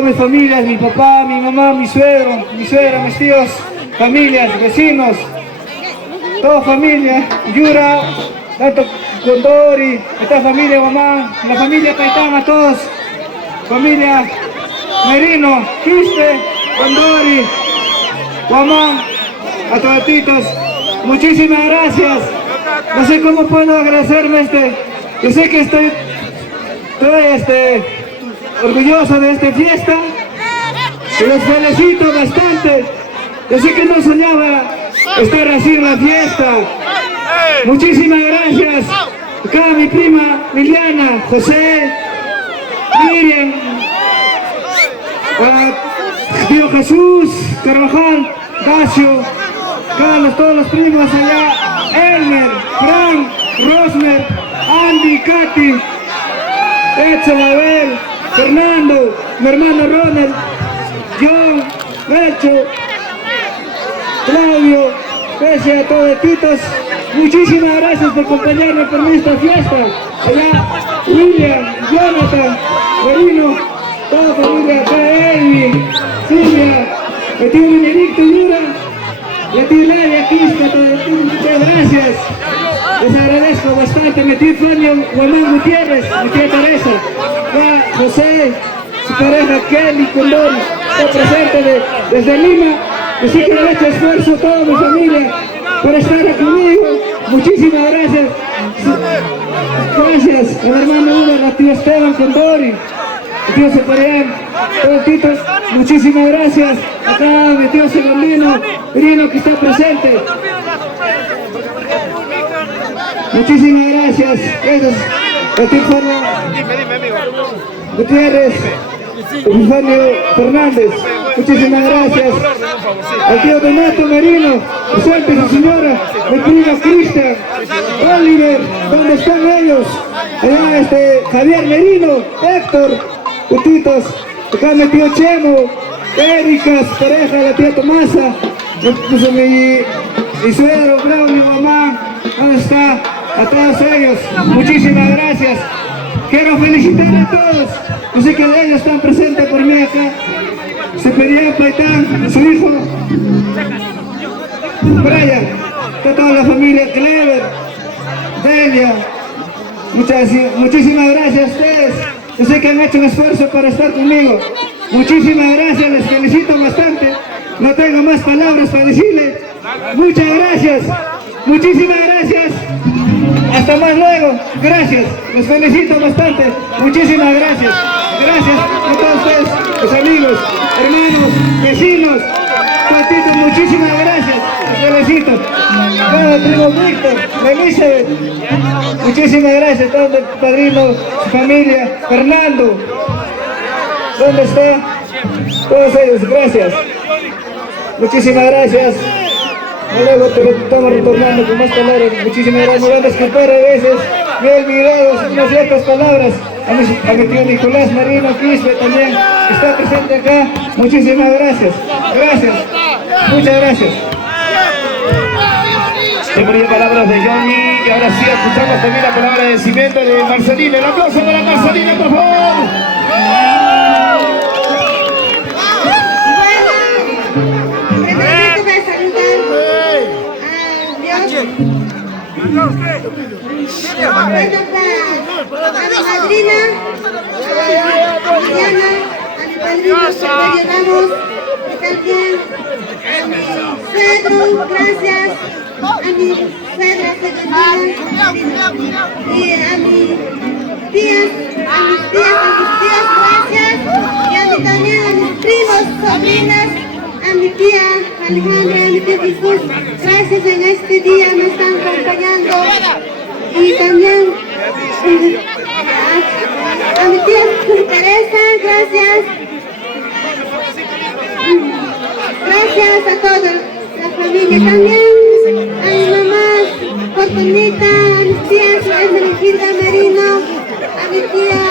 todas mis familias, mi papá, mi mamá, mi suegro, mi suegra, mis tíos, familias, vecinos, toda familia, Yura, tanto Gondori, esta familia mamá, la familia Caetán, a todos, familia Merino, Quispe, Gondori, mamá, a toditos, muchísimas gracias. No sé cómo puedo agradecerme yo sé que estoy orgulloso de esta fiesta, y los felicito bastante. Yo sé que no soñaba estar así en la fiesta. Muchísimas gracias. Acá mi prima Liliana, José, Miriam, tío Jesús, Carvajal, Dacio, Carlos, todos los primos allá, Elmer, Frank, Rosmer, Andy, Katy, Edson, Abel, Fernando, mi hermano Ronald, John, Belcho, Claudio, pese a todetitos, muchísimas gracias por acompañarme por esta fiesta. Allá, William, Jonathan, Merino, toda familia, acá Elvi, Silvia, mi tío Benedicto Yura, mi tío Nadia, Quispe, muchas gracias. Les agradezco bastante, mi tío Flavio Guamán Gutiérrez, mi tía Teresa, ya José, su pareja Kelly Condori, está presente desde Lima. Así que he hecho esfuerzo toda mi familia por estar conmigo. Muchísimas gracias. Gracias a mi hermano Uber, a tío Esteban Condori, a tío Separián, todos titos, muchísimas gracias. Acá mi tío Segundino, Brino que está presente. Muchísimas gracias. Gracias a tío Fernando Gutiérrez, Epifanio Fernández. Muchísimas gracias al tío Donato Merino, presente su señora, mi prima Cristian, Oliver, ¿dónde están ellos? Allá Javier Merino, Héctor, putitos, acá mi tío Chemo, Erika, su pareja, la tía Tomasa, incluso mi suegro, Bravo, mi mamá, ¿dónde está? A todos ellos, muchísimas gracias. Quiero felicitar a todos, yo sé que de ellos están presentes por mí acá. Seperián Paitán, su hijo, Brian, toda la familia Clever, Delia, muchísimas gracias a ustedes. Yo sé que han hecho un esfuerzo para estar conmigo. Muchísimas gracias, les felicito bastante. No tengo más palabras para decirles. Muchas gracias, muchísimas gracias. Hasta más luego, gracias, los felicito bastante. Muchísimas gracias. Gracias a todos ustedes, los amigos, hermanos, vecinos, totitos, muchísimas gracias, los felicito. Todo primo Víctor, Elizabeth, muchísimas gracias a todos, padrino, su familia, Fernando, ¿dónde está? Todos ellos, gracias. Muchísimas gracias. Luego estamos retornando con más palabras. Muchísimas gracias. Me van a disculpar a veces, me he olvidado unas ciertas palabras. A mi tío Nicolás Marino Quispe también está presente acá. Muchísimas gracias. Gracias. Muchas gracias. Siempre palabras de Johnny y ahora sí escuchamos también la palabra de agradecimiento de Marcelina. El aplauso para Marcelina, por favor. A mi madrina, a Liliana, a mi padrino Seperián Ramos, también a mi suegro, gracias, a mi suegra Segundina y a mis tías, gracias, y a mí también, a mis primos, sobrinas, a mi tía Alejandra y a mi tío Jesús, gracias en este día me están acompañando. Y también a mi tía Teresa, gracias. Gracias a toda la familia también, a mi mamá Fortunita, a mis tías Hermenegilda Merino, a mi tía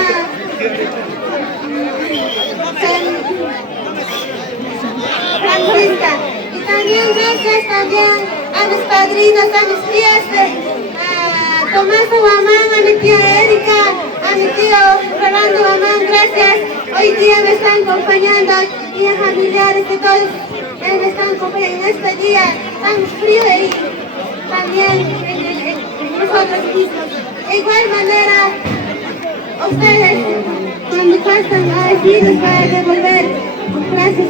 Francisca. Y también gracias también a mis padrinos, a mis tías Tomás Guamán, a mi tía Erika, a mi tío Rolando Guamán, gracias. Hoy día me están acompañando y familiares que todos me están acompañando en este día tan frío y también en nosotros mismos. De igual manera, ustedes cuando pasan a decirles para devolver gracias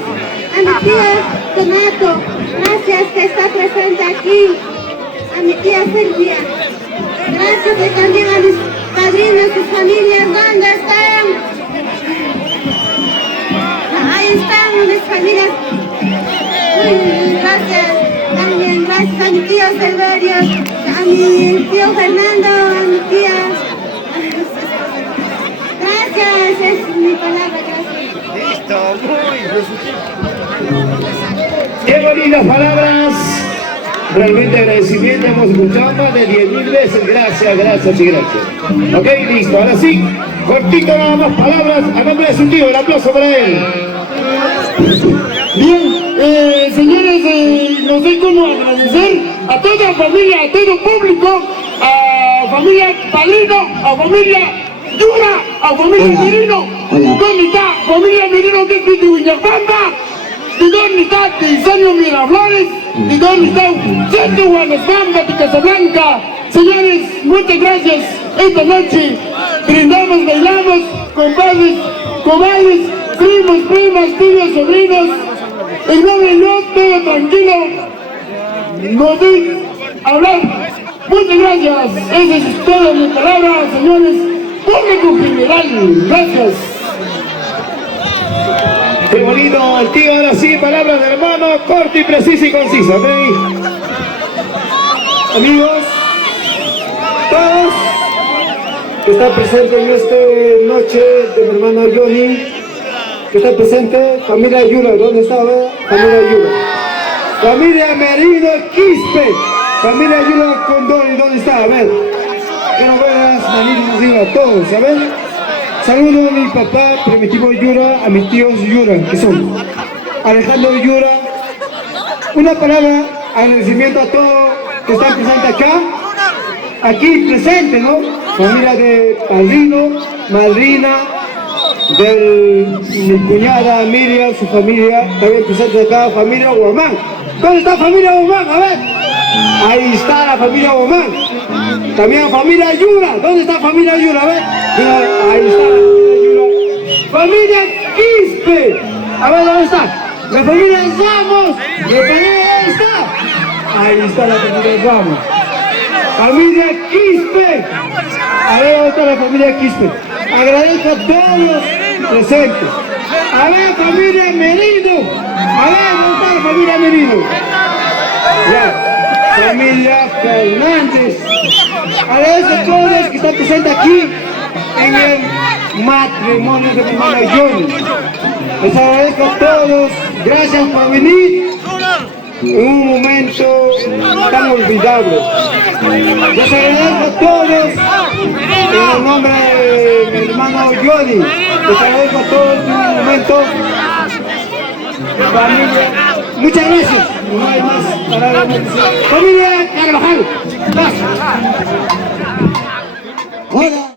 a mi tía Donato, gracias que está presente aquí, a mi tía Silvia, gracias y también a mis padrinos, sus familias, ¿dónde están? Ahí están mis familias. Gracias, también gracias a mi tío Silverio, a mi tío Fernando, a mi tía. Gracias, es mi palabra, gracias. Listo, qué bonitas palabras. Realmente agradecimiento, hemos escuchado más de 10.000 veces. Gracias, gracias y gracias. Ok, listo, ahora sí, cortito nada más palabras a nombre de su tío, el aplauso para él. Bien, señores, no sé cómo agradecer a toda la familia, a todo el público, a familia Palino, a familia Yura, a familia Merino, ¿dónde está familia Merino que es de Huillapamba? ¿De dónde está Diseño Miraflores? ¿De dónde está Centro Guanasbamba de Casablanca? Señores, muchas gracias. Esta noche brindamos, bailamos, compadres, comadres, primos, primas, tíos, sobrinos. En nombre de Dios, todo tranquilo. No voy a hablar. Muchas gracias. Esa es toda mi palabra, señores. Público general. Gracias. Qué bonito el tío, ahora sí, palabras de hermano, corto y preciso y conciso, ¿ok? Amigos, todos que están presentes en esta noche de mi hermano Johnny, que está presente, familia Yura, ¿dónde está? Familia Yura. Familia Merino Quispe, familia Yura Condori, ¿dónde está? A ver, que no veas manitos arriba a todos, ¿sabes? Saludo a mi papá Primitivo Yura, a mis tíos Yura, que son Alejandro Yura. Una palabra, agradecimiento a todos que están presentes acá, aquí presente, ¿no? Familia de padrino, madrina, de mi cuñada Miriam, su familia, también presente acá, familia Guamán. ¿Dónde está familia Guamán? A ver, ahí está la familia Guamán. También familia Yura, ¿dónde está familia Yura? A ver, ahí está la familia Yura. Familia Quispe, a ver, ¿dónde está? La familia Ramos, ahí está. Ahí está la familia Ramos. Familia Quispe, a ver, ¿dónde está la familia Quispe? Agradezco a todos los presentes. A ver, familia Merino, a ver, ¿dónde está la familia Merino? Ya. Familia Fernández, agradezco a todos los que están presentes aquí en el matrimonio de mi hermano Johnny. Les agradezco a todos, gracias por venir en un momento tan olvidable. Les agradezco a todos en el nombre de mi hermano Johnny. Les agradezco a todos en un momento. Familia, muchas gracias. No hay más palabras. Familia Carvajal. Gracias. Hola.